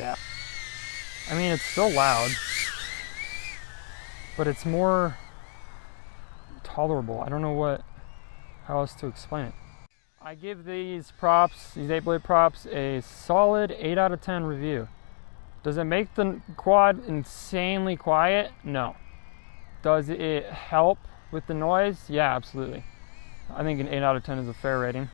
Yeah. I mean, it's still loud, but it's more tolerable. I don't know how else to explain it. I give these props, these 8-blade props, a solid 8 out of 10 review. Does it make the quad insanely quiet? No. Does it help with the noise? Yeah, absolutely. I think an 8 out of 10 is a fair rating.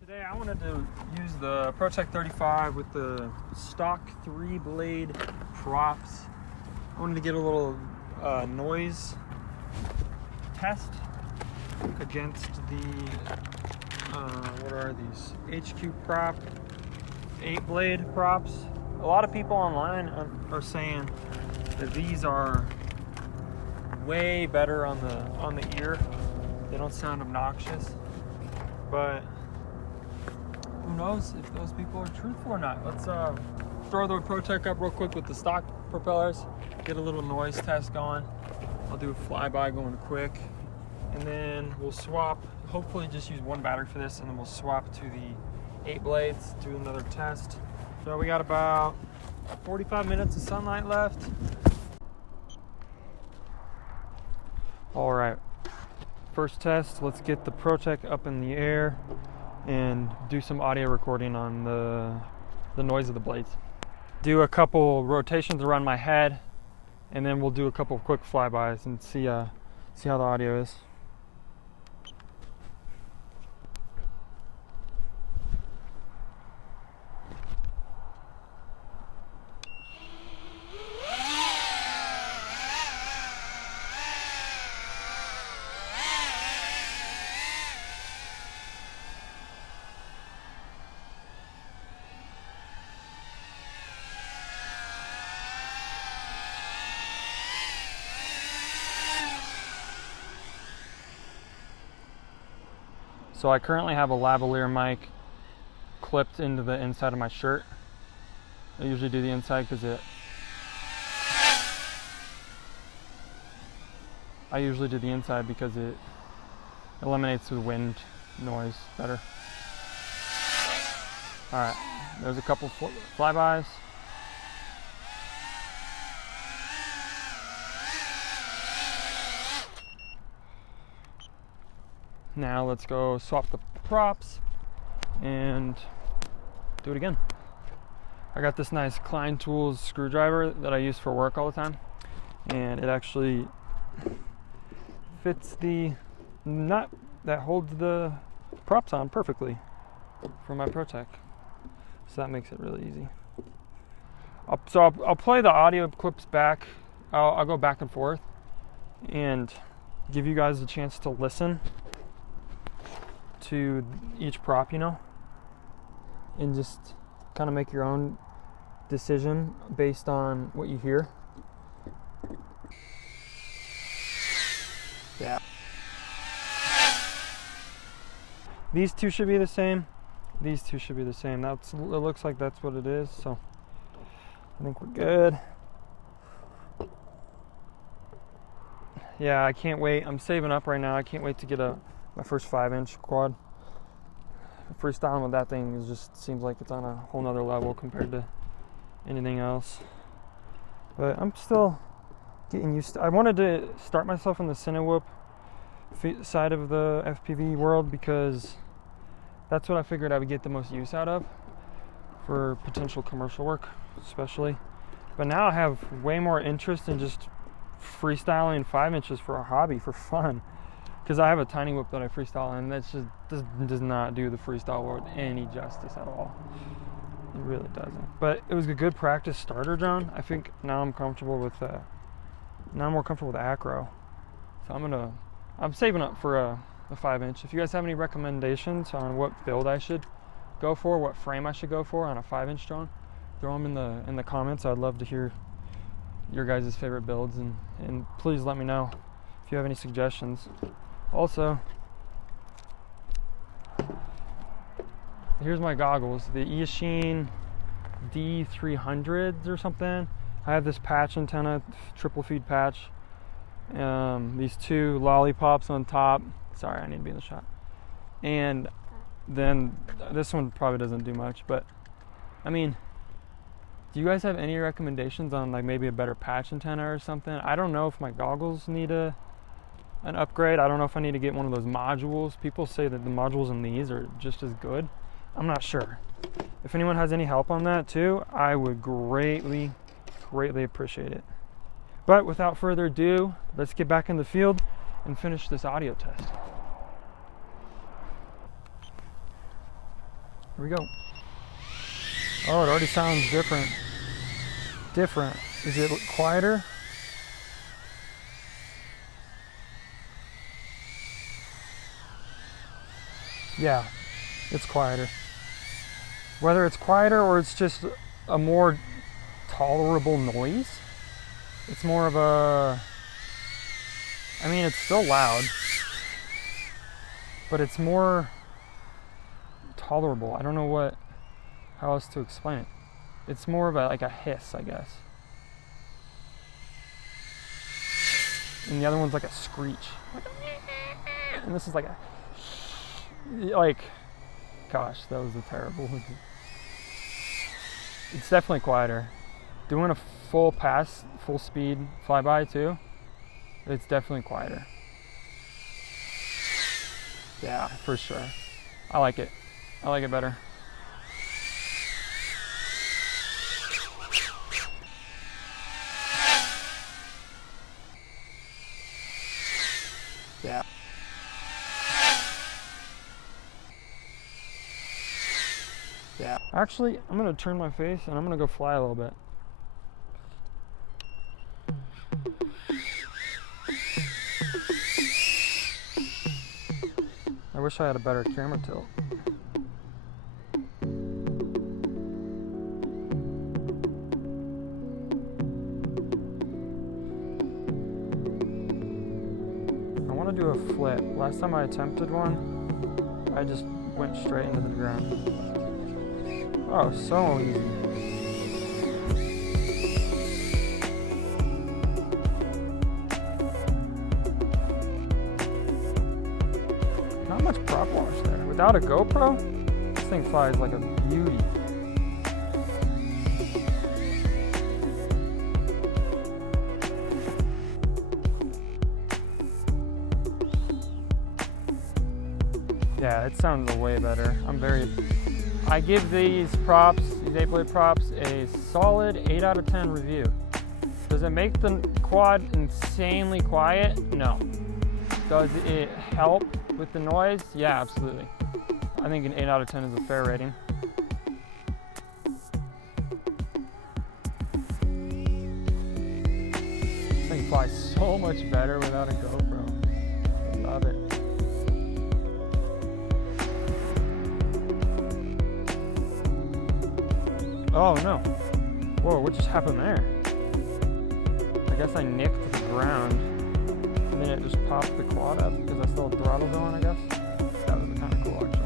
Today I wanted to use the Protek35 with the stock 3-blade props. I wanted to get a little noise test against the, what are these? HQProp 8-blade props. A lot of people online are saying that these are way better on the ear. They don't sound obnoxious, but who knows if those people are truthful or not. Let's throw the Protek up real quick with the stock propellers, get a little noise test going. I'll do a flyby going quick, and then we'll swap, hopefully just use one battery for this, and then we'll swap to the 8 blades, do another test. So we got about 45 minutes of sunlight left. All right, first test, let's get the Protek up in the air and do some audio recording on the noise of the blades. Do a couple rotations around my head, and then we'll do a couple of quick flybys and see how the audio is. So I currently have a lavalier mic clipped into the inside of my shirt. I usually do the inside because it eliminates the wind noise better. Alright, there's a couple flybys. Now let's go swap the props and do it again. I got this nice Klein Tools screwdriver that I use for work all the time, and it actually fits the nut that holds the props on perfectly for my Protek. So that makes it really easy. I'll play the audio clips back. I'll go back and forth and give you guys a chance to listen to each prop, you know, and just kind of make your own decision based on what you hear. Yeah. These two should be the same. These two should be the same. It looks like that's what it is, so I think we're good. Yeah, I can't wait. I'm saving up right now. I can't wait to get my first 5-inch quad. Freestyling with that thing just seems like it's on a whole nother level compared to anything else. But I'm still getting used to. I wanted to start myself in the Cinewhoop side of the FPV world because that's what I figured I would get the most use out of for potential commercial work, especially. But now I have way more interest in just freestyling 5 inches for a hobby, for fun. Because I have a tiny whip that I freestyle, and that just does not do the freestyle world any justice at all. It really doesn't. But it was a good practice starter drone. I think now I'm comfortable with now I'm more comfortable with acro. So I'm saving up for a 5-inch. If you guys have any recommendations on what build I should go for, what frame I should go for on a 5-inch drone, throw them in the comments. I'd love to hear your guys' favorite builds, and please let me know if you have any suggestions. Also, here's my goggles, the Yashin D300s or something. I have this patch antenna, triple feed patch. These two lollipops on top. Sorry, I need to be in the shot. And then this one probably doesn't do much, but I mean, do you guys have any recommendations on like maybe a better patch antenna or something? I don't know if my goggles need an upgrade. I don't know if I need to get one of those modules. People say that the modules in these are just as good. I'm not sure. If anyone has any help on that too, I would greatly appreciate it. But without further ado, let's get back in the field and finish this audio test. Here we go. Oh, it already sounds different. Is it quieter? Yeah, it's quieter. Whether it's quieter or it's just a more tolerable noise, it's more of a, I mean, it's still loud, but it's more tolerable. I don't know how else to explain it. It's more of like a hiss, I guess. And the other one's like a screech. And this is like gosh, that was a terrible. It's definitely quieter. Doing a full speed flyby too, it's definitely quieter. Yeah, for sure. I like it. I like it better. Yeah. Yeah. Actually, I'm gonna turn my face and I'm gonna go fly a little bit. I wish I had a better camera tilt. I want to do a flip. Last time I attempted one, I just went straight into the ground. Oh, so easy. Not much prop wash there. Without a GoPro, this thing flies like a beauty. Yeah, it sounds way better. I give these props, these 8-blade props, a solid 8 out of 10 review. Does it make the quad insanely quiet? No. Does it help with the noise? Yeah, absolutely. I think an 8 out of 10 is a fair rating. This thing flies so much better without a GoPro. I love it. Oh no. Whoa, what just happened there? I guess I nicked the ground and then it just popped the quad up because I still had throttle going, I guess. That was kind of cool actually.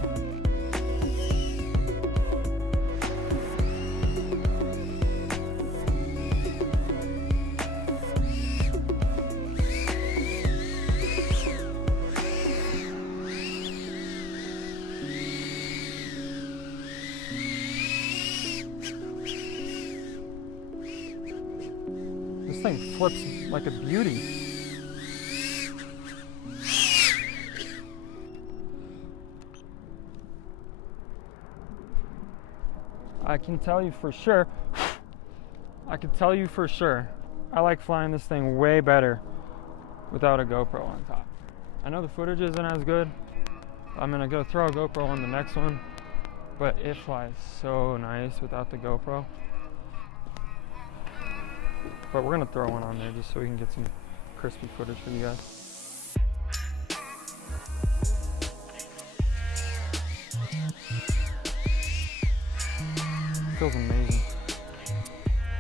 This thing flips like a beauty. I can tell you for sure, I like flying this thing way better without a GoPro on top. I know the footage isn't as good. I'm gonna go throw a GoPro on the next one, but it flies so nice without the GoPro. But we're gonna throw one on there just so we can get some crispy footage for you guys. It feels amazing.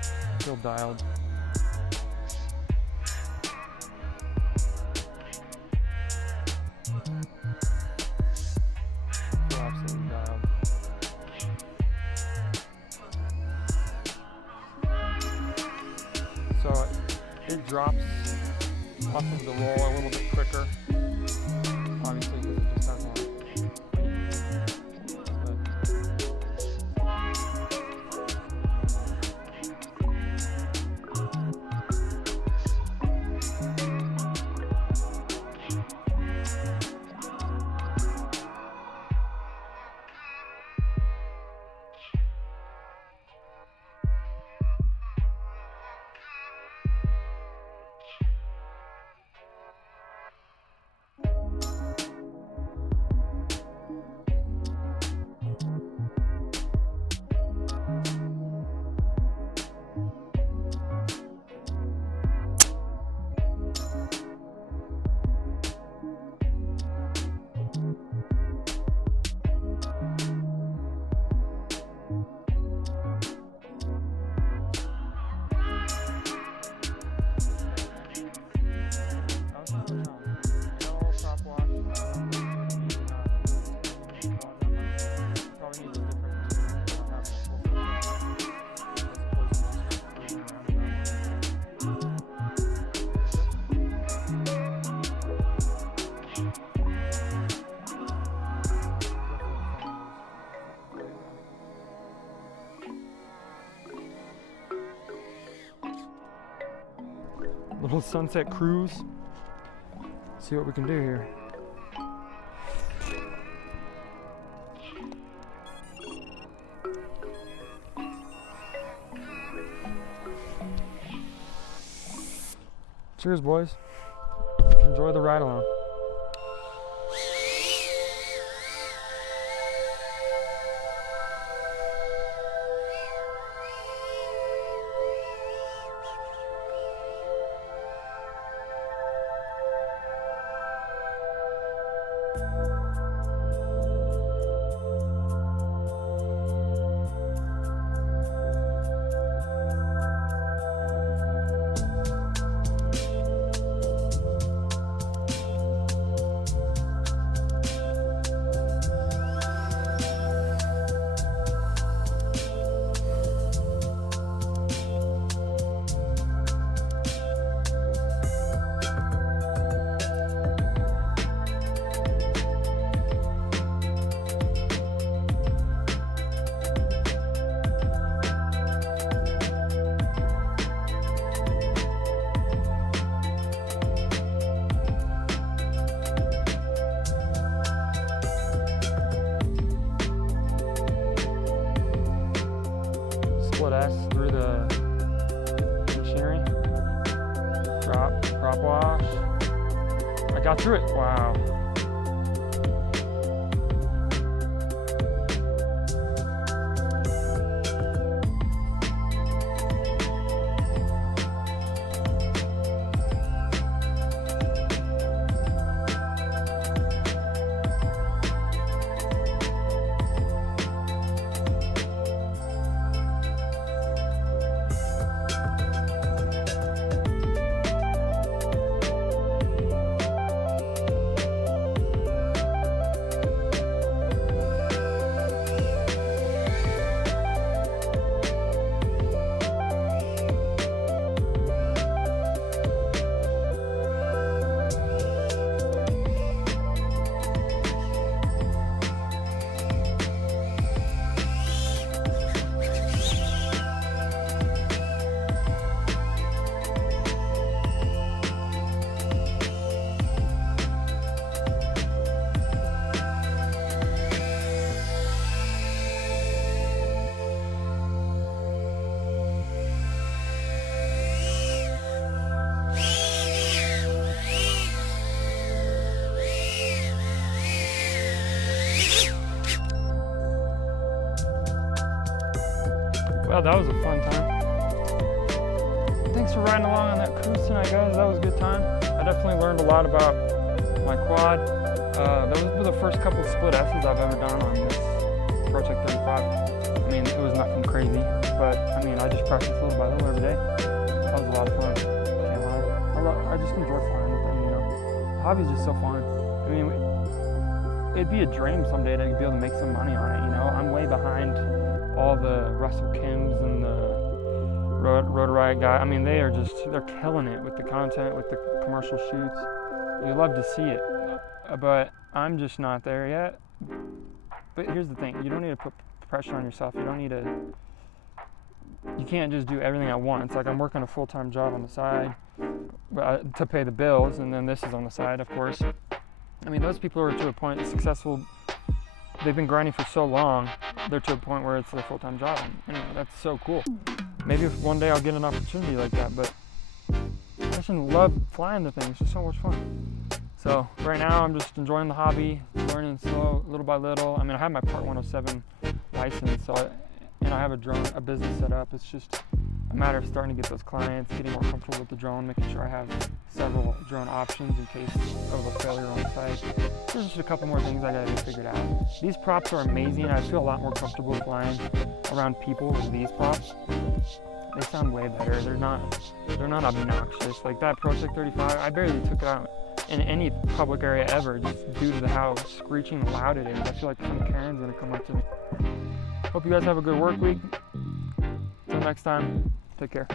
I feel dialed. I feel absolutely dialed. So it drops off of the roll a little bit quicker, obviously because it just has more weight. Little sunset cruise. See what we can do here. Cheers, boys. Enjoy the ride along. Split S through the machinery. Prop wash. I got through it. Wow. Well, that was a fun time. Thanks for riding along on that cruise tonight, guys. That was a good time. I definitely learned a lot about my quad. Those were the first couple split S's I've ever done on this Protek35. I mean, it was nothing crazy, but I mean, I just practiced little by little every day. That was a lot of fun. Can't lie. I just enjoy flying with them, you know. The hobby's just so fun. I mean, it'd be a dream someday to be able to make some money on it, you know. I'm way behind all the Russell Kims and the Rotor Riot guy. I mean, they're killing it with the content, with the commercial shoots. You love to see it, but I'm just not there yet. But here's the thing, you don't need to put pressure on yourself. You can't just do everything at once. Like, I'm working a full-time job on the side to pay the bills, and then this is on the side, of course. I mean, those people are to a point successful. They've been grinding for so long, they're to a point where it's their full-time job. And anyway, that's so cool. Maybe if one day I'll get an opportunity like that, but I just love flying the thing. It's just so much fun. So right now I'm just enjoying the hobby, learning slow, little by little. I mean, I have my Part 107 license, and I have a business set up. It's just a matter of starting to get those clients, getting more comfortable with the drone, making sure I have several drone options in case of a failure on site. There's just a couple more things I gotta get figured out. These props are amazing. I feel a lot more comfortable flying around people with these props. They sound way better. They're not obnoxious. Like that Protek35, I barely took it out in any public area ever, just due to how screeching loud it is. I feel like some Karen's gonna come up to me. Hope you guys have a good work week. Until next time, take care.